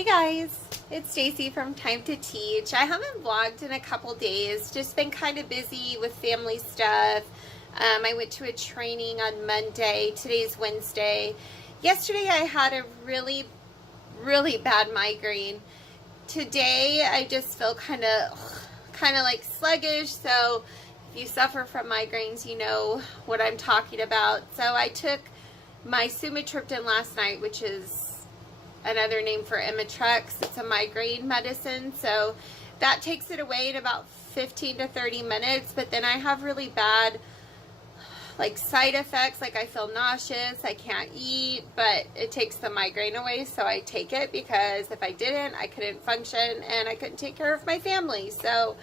Hey guys, it's Stacy from Time to Teach. I haven't vlogged in a couple days, just been kind of busy with family stuff. I went to a training on Monday, today's Wednesday. Yesterday I had a really bad migraine. Today I just feel kind of like sluggish, so if you suffer from migraines, you know what I'm talking about. So I took my sumatriptan last night, which is another name for Imitrex. It's a migraine medicine, so that takes it away in about 15 to 30 minutes, but then I have really bad like side effects, like I feel nauseous, I can't eat, but it takes the migraine away, so I take it because if I didn't, I couldn't function and I couldn't take care of my family, so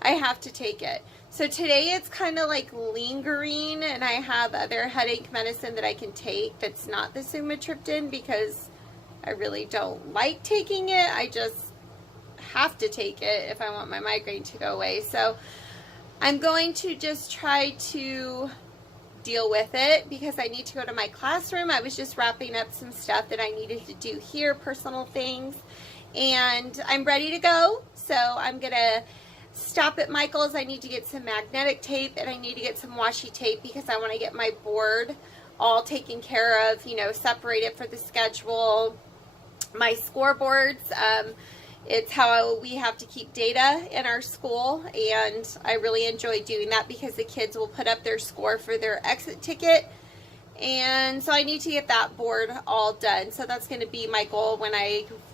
I have to take it. So today it's kind of like lingering, and I have other headache medicine that I can take that's not the sumatriptan because I really don't like taking it. I just have to take it if I want my migraine to go away. So I'm going to just try to deal with it because I need to go to my classroom. I was just wrapping up some stuff that I needed to do here, personal things, and I'm ready to go. So I'm gonna stop at Michael's. I need to get some magnetic tape and I need to get some washi tape because I want to get my board all taken care of, you know, separated for the schedule. My scoreboards, it's how we have to keep data in our school, and I really enjoy doing that because the kids will put up their score for their exit ticket, and so I need to get that board all done. So that's going to be my goal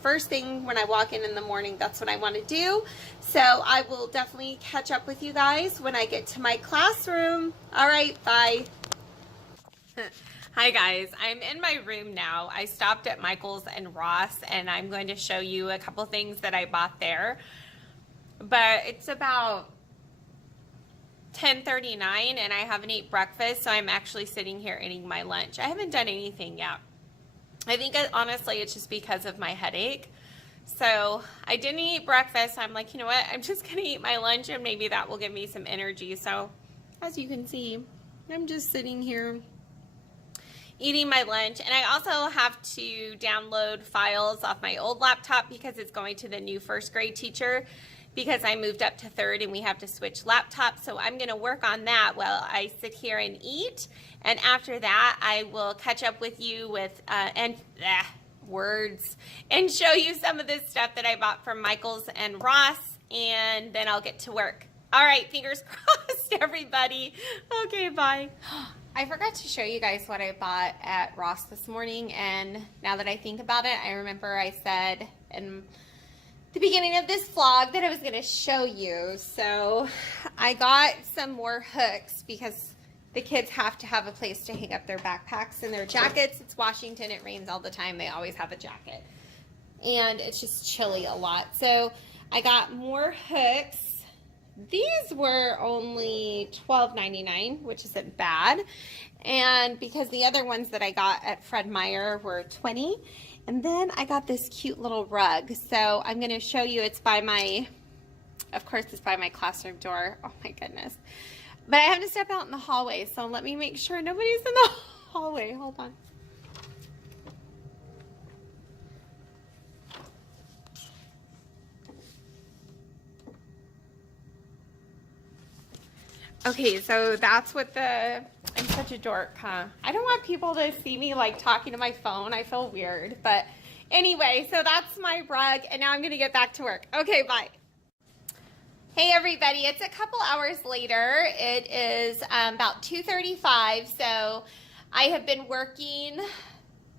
first thing when I walk in the morning. That's what I want to do. So I will definitely catch up with you guys when I get to my classroom. All right, bye. Hi guys, I'm in my room now. I stopped at Michael's and Ross, and I'm going to show you a couple things that I bought there. But it's about 10:39 and I haven't eaten breakfast, so I'm actually sitting here eating my lunch. I haven't done anything yet. I think honestly it's just because of my headache. So I didn't eat breakfast. I'm like, you know what, I'm just going to eat my lunch and maybe that will give me some energy. So as you can see, I'm just sitting here eating my lunch, and I also have to download files off my old laptop because it's going to the new first grade teacher because I moved up to third and we have to switch laptops. So I'm going to work on that while I sit here and eat, and after that I will catch up with you with words and show you some of this stuff that I bought from Michael's and Ross, and then I'll get to work. All right, fingers crossed, everybody. Okay, bye. I forgot to show you guys what I bought at Ross this morning, and now that I think about it, I remember I said in the beginning of this vlog that I was going to show you. So I got some more hooks because the kids have to have a place to hang up their backpacks and their jackets. It's Washington, it rains all the time, they always have a jacket, and it's just chilly a lot. So I got more hooks. These were only $12.99, which isn't bad, and because the other ones that I got at Fred Meyer were $20, and then I got this cute little rug. So I'm going to show you. It's by my, of course, it's by my classroom door. Oh my goodness! But I have to step out in the hallway, so let me make sure nobody's in the hallway. Hold on. Okay, so that's what I'm such a dork, huh? I don't want people to see me like talking to my phone. I feel weird. But anyway, so that's my rug, and now I'm going to get back to work. Okay, bye. Hey everybody, it's a couple hours later. It is about 2:35, so I have been working,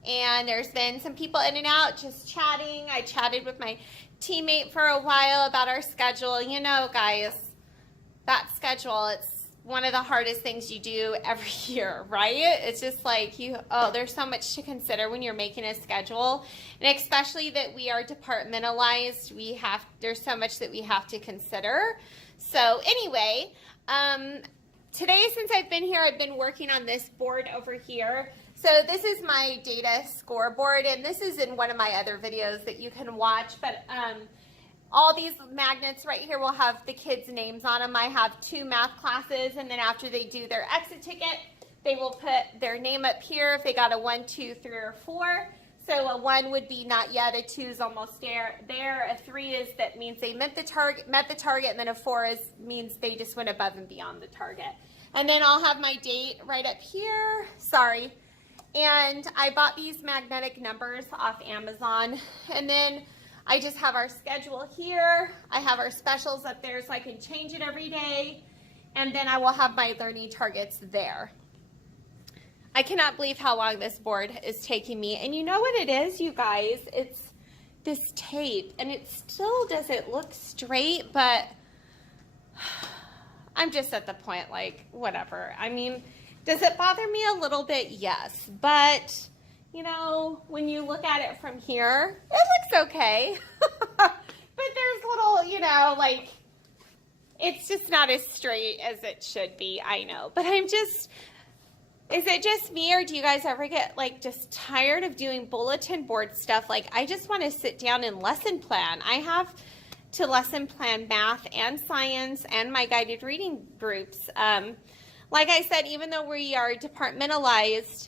and there's been some people in and out just chatting. I chatted with my teammate for a while about our schedule. You know, guys, that schedule, it's one of the hardest things you do every year, right? It's just like there's so much to consider when you're making a schedule, and especially that we are departmentalized. There's so much that we have to consider. So anyway, today, since I've been here, I've been working on this board over here. So this is my data scoreboard, and this is in one of my other videos that you can watch, but all these magnets right here will have the kids' names on them. I have 2 math classes, and then after they do their exit ticket, they will put their name up here if they got a 1, 2, 3, or 4. So a 1 would be not yet, a 2 is almost there. A 3 is that means they met the target, and then a 4 means they just went above and beyond the target. And then I'll have my date right up here. Sorry. And I bought these magnetic numbers off Amazon. And then I just have our schedule here. I have our specials up there so I can change it every day. And then I will have my learning targets there. I cannot believe how long this board is taking me. And you know what it is, you guys? It's this tape. And it still doesn't look straight, but I'm just at the point, like, whatever. I mean, does it bother me a little bit? Yes. But, you know, when you look at it from here, it looks okay. But there's little, you know, like, it's just not as straight as it should be, I know. But I'm just... Is it just me, or do you guys ever get, like, just tired of doing bulletin board stuff? Like, I just want to sit down and lesson plan. I have to lesson plan math and science and my guided reading groups. Like I said, even though we are departmentalized,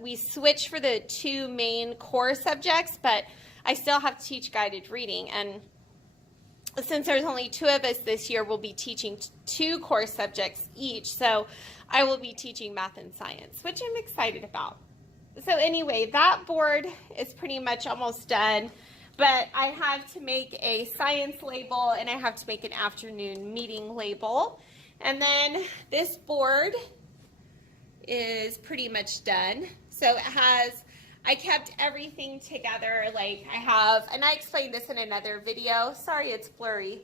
we switch for the 2 main core subjects, but I still have to teach guided reading. And since there's only 2 of us this year, we'll be teaching 2 core subjects each. So I will be teaching math and science, which I'm excited about. So anyway, that board is pretty much almost done, but I have to make a science label and I have to make an afternoon meeting label. And then this board is pretty much done. So it has, I kept everything together, like I have, and I explained this in another video. Sorry, it's blurry.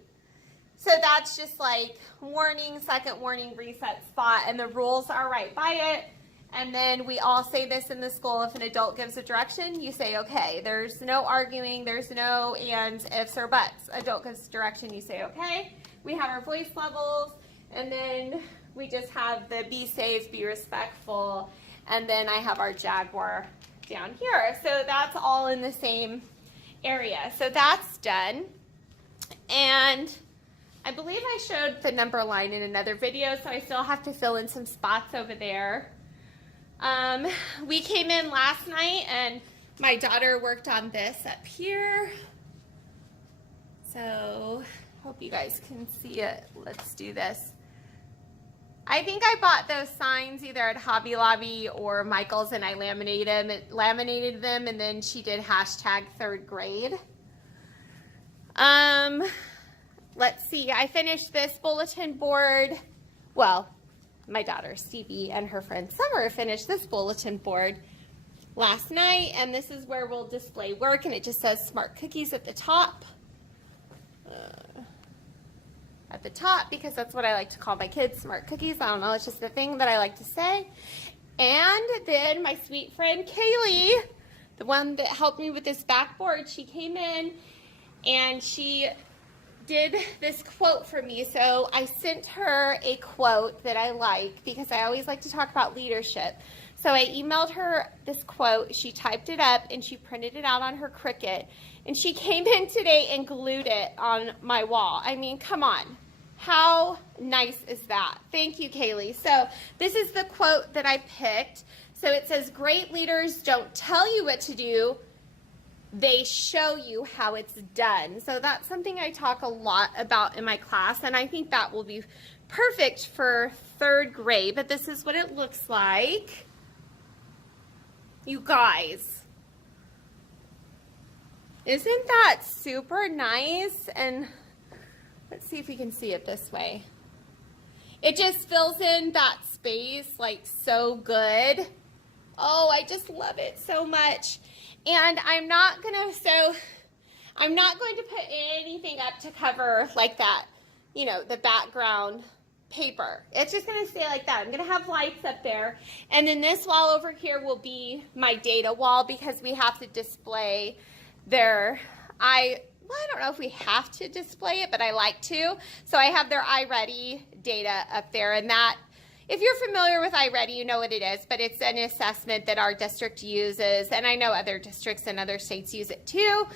So that's just like warning, second warning, reset spot, and the rules are right by it. And then we all say this in the school: if an adult gives a direction, you say okay. There's no arguing, there's no ands, ifs, or buts. Adult gives direction, you say okay. We have our voice levels, and then we just have the be safe, be respectful, and then I have our Jaguar down here. So that's all in the same area. So that's done. And I believe I showed the number line in another video, so I still have to fill in some spots over there. We came in last night and my daughter worked on this up here. So hope you guys can see it. Let's do this. I think I bought those signs either at Hobby Lobby or Michael's, and I laminated them, and then she did hashtag 3rd grade. Let's see, I finished this bulletin board. Well, my daughter Stevie and her friend Summer finished this bulletin board last night, and this is where we'll display work, and it just says Smart Cookies at the top. Because that's what I like to call my kids, Smart Cookies. I don't know, it's just a thing that I like to say. And then my sweet friend Kaylee, the one that helped me with this backboard, she came in and she did this quote for me. So I sent her a quote that I like because I always like to talk about leadership. So I emailed her this quote, she typed it up, and she printed it out on her Cricut. And she came in today and glued it on my wall. I mean, come on. How nice is that? Thank you, Kaylee. So this is the quote that I picked. So it says, great leaders don't tell you what to do, they show you how it's done. So that's something I talk a lot about in my class, and I think that will be perfect for 3rd grade. But this is what it looks like. You guys, isn't that super nice? And let's see if we can see it this way. It just fills in that space like so good. Oh, I just love it so much. And I'm not going to put anything up to cover like that, you know, the background paper. It's just going to stay like that. I'm going to have lights up there. And then this wall over here will be my data wall because we have to display their, I don't know if we have to display it, but I like to. So I have their iReady data up there, and that, if you're familiar with iReady, you know what it is, but it's an assessment that our district uses, and I know other districts and other states use it too.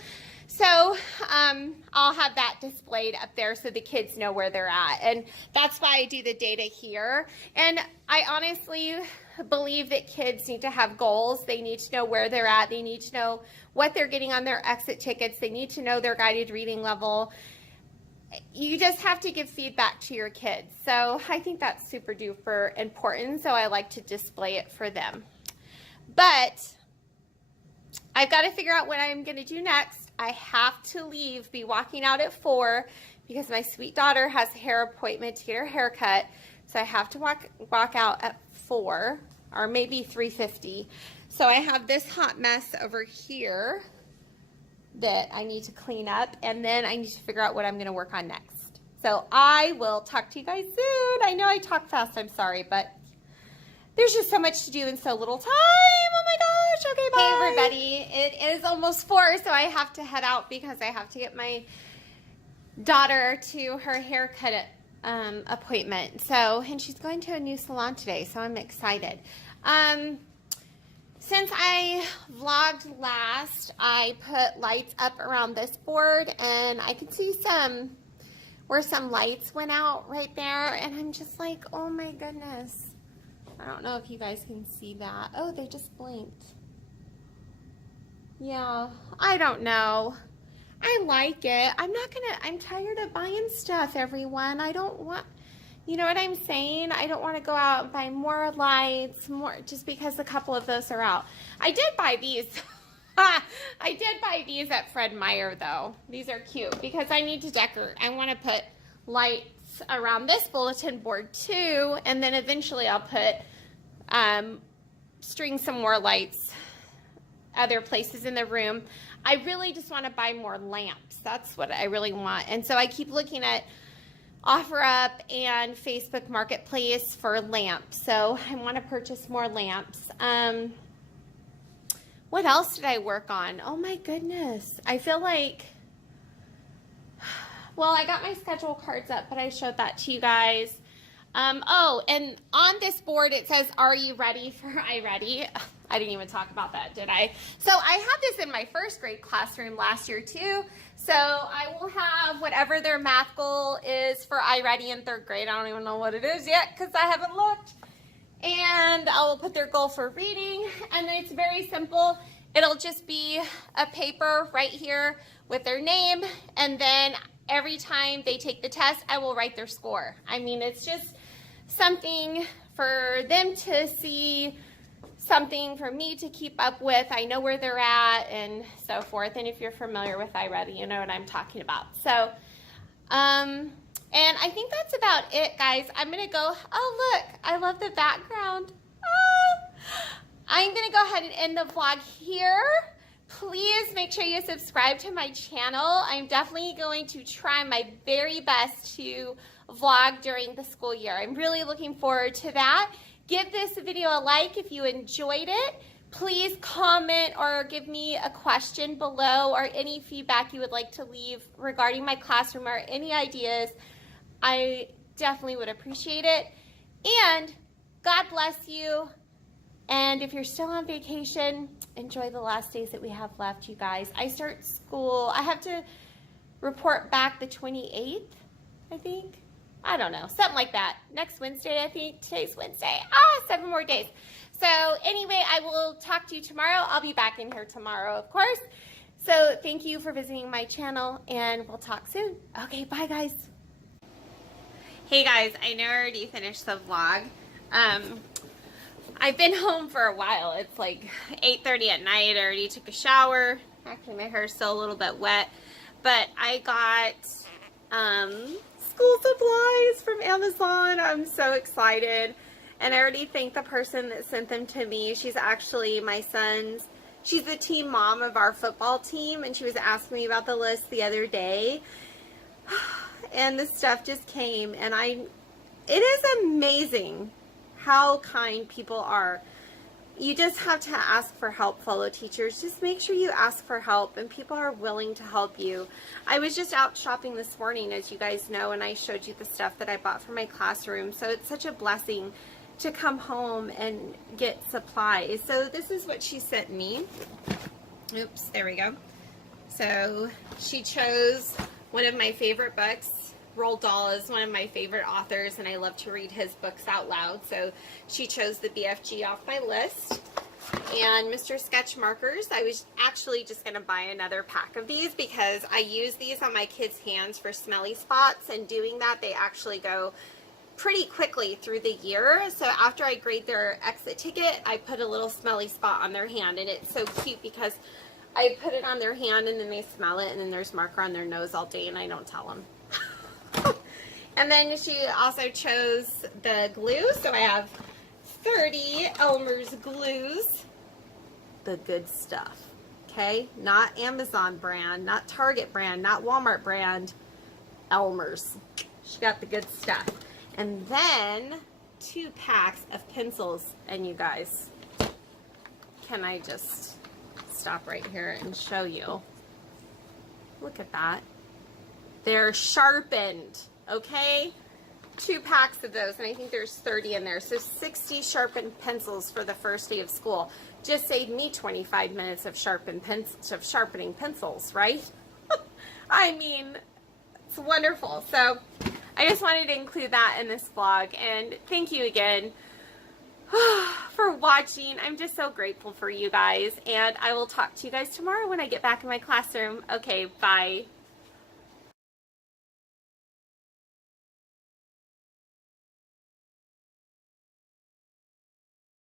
So I'll have that displayed up there so the kids know where they're at. And that's why I do the data here. And I honestly believe that kids need to have goals. They need to know where they're at. They need to know what they're getting on their exit tickets. They need to know their guided reading level. You just have to give feedback to your kids. So I think that's super duper important. So I like to display it for them. But I've got to figure out what I'm going to do next. I have to leave, be walking out at 4 because my sweet daughter has a hair appointment to get her hair cut. So I have to walk out at 4 or maybe 3:50. So I have this hot mess over here that I need to clean up, and then I need to figure out what I'm going to work on next. So I will talk to you guys soon. I know I talk fast, I'm sorry, but there's just so much to do in so little time. Oh my gosh. Okay, bye. Hey everybody, it is almost 4, so I have to head out because I have to get my daughter to her haircut appointment. So, and she's going to a new salon today, so I'm excited. Since I vlogged last, I put lights up around this board, and I could see where some lights went out right there, and I'm just like, oh my goodness. I don't know if you guys can see that. Oh, they just blinked. Yeah, I don't know. I like it. I'm tired of buying stuff, everyone. I don't want, you know what I'm saying? I don't want to go out and buy more lights, just because a couple of those are out. I did buy these. I did buy these at Fred Meyer, though. These are cute because I need to decorate. I want to put lights around this bulletin board, too, and then eventually I'll put, string some more lights other places in the room. I really just want to buy more lamps. That's what I really want. And so I keep looking at OfferUp and Facebook Marketplace for lamps. So I want to purchase more lamps. What else did I work on? Oh my goodness. I feel like, well, I got my schedule cards up, but I showed that to you guys. Oh, and on this board it says, are you ready for iReady? I didn't even talk about that, did I? So I had this in my first grade classroom last year too. So I will have whatever their math goal is for iReady in 3rd grade. I don't even know what it is yet because I haven't looked. And I will put their goal for reading. And then it's very simple. It'll just be a paper right here with their name. And then every time they take the test, I will write their score. I mean, it's just something for them to see, something for me to keep up with. I know where they're at and so forth. And if you're familiar with iReady, you know what I'm talking about. So, and I think that's about it, guys. I'm going to go, oh, look, I love the background. Oh, I'm going to go ahead and end the vlog here. Please make sure you subscribe to my channel. I'm definitely going to try my very best to vlog during the school year. I'm really looking forward to that. Give this video a like if you enjoyed it. Please comment or give me a question below or any feedback you would like to leave regarding my classroom or any ideas. I definitely would appreciate it. And God bless you. And if you're still on vacation, enjoy the last days that we have left, you guys. I start school. I have to report back the 28th, I think. I don't know, something like that. Next Wednesday, I think. Today's Wednesday. 7 more days. So anyway, I will talk to you tomorrow. I'll be back in here tomorrow, of course. So thank you for visiting my channel, and we'll talk soon. Okay, bye, guys. Hey, guys, I know I already finished the vlog. I've been home for a while. It's like 8:30 at night. I already took a shower. Actually, my hair's still a little bit wet. But I got school supplies from Amazon. I'm so excited. And I already thanked the person that sent them to me. She's actually my son's, she's the team mom of our football team. And she was asking me about the list the other day. And the stuff just came. And it is amazing how kind people are. You just have to ask for help, fellow teachers. Just make sure you ask for help, and people are willing to help you. I was just out shopping this morning, as you guys know, and I showed you the stuff that I bought for my classroom. So it's such a blessing to come home and get supplies. So this is what she sent me. Oops, there we go. So she chose one of my favorite books Roald Dahl is one of my favorite authors, and I love to read his books out loud, so she chose the BFG off my list. And Mr. Sketch markers, I was actually just going to buy another pack of these because I use these on my kids' hands for smelly spots, and doing that, they actually go pretty quickly through the year. So after I grade their exit ticket, I put a little smelly spot on their hand, and it's so cute because I put it on their hand and then they smell it, and then there's marker on their nose all day and I don't tell them. And then she also chose the glue, so I have 30 Elmer's glues. The good stuff, okay? Not Amazon brand, not Target brand, not Walmart brand, Elmer's. She got the good stuff. And then 2 packs of pencils. And you guys, can I just stop right here and show you? Look at that. They're sharpened, okay? 2 packs of those, and I think there's 30 in there. So 60 sharpened pencils for the first day of school. Just saved me 25 minutes of sharpening pencils, right? I mean, it's wonderful. So I just wanted to include that in this vlog, and thank you again for watching. I'm just so grateful for you guys, and I will talk to you guys tomorrow when I get back in my classroom. Okay, bye.